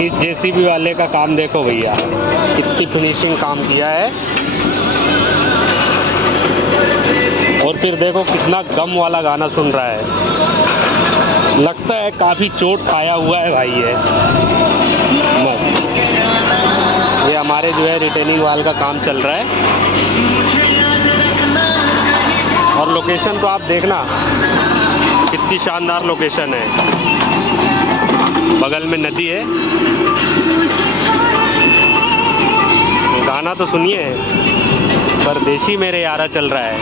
इस जेसीबी वाले का काम देखो भैया, कितनी फिनिशिंग काम किया है। और फिर देखो कितना गम वाला गाना सुन रहा है, लगता है काफ़ी चोट खाया हुआ है भाई ये। बस ये हमारे जो है रिटेनिंग वाल का काम चल रहा है। और लोकेशन तो आप देखना कितनी शानदार लोकेशन है, बगल में नदी है। गाना तो सुनिए, परदेसी मेरे यारा चल रहा है।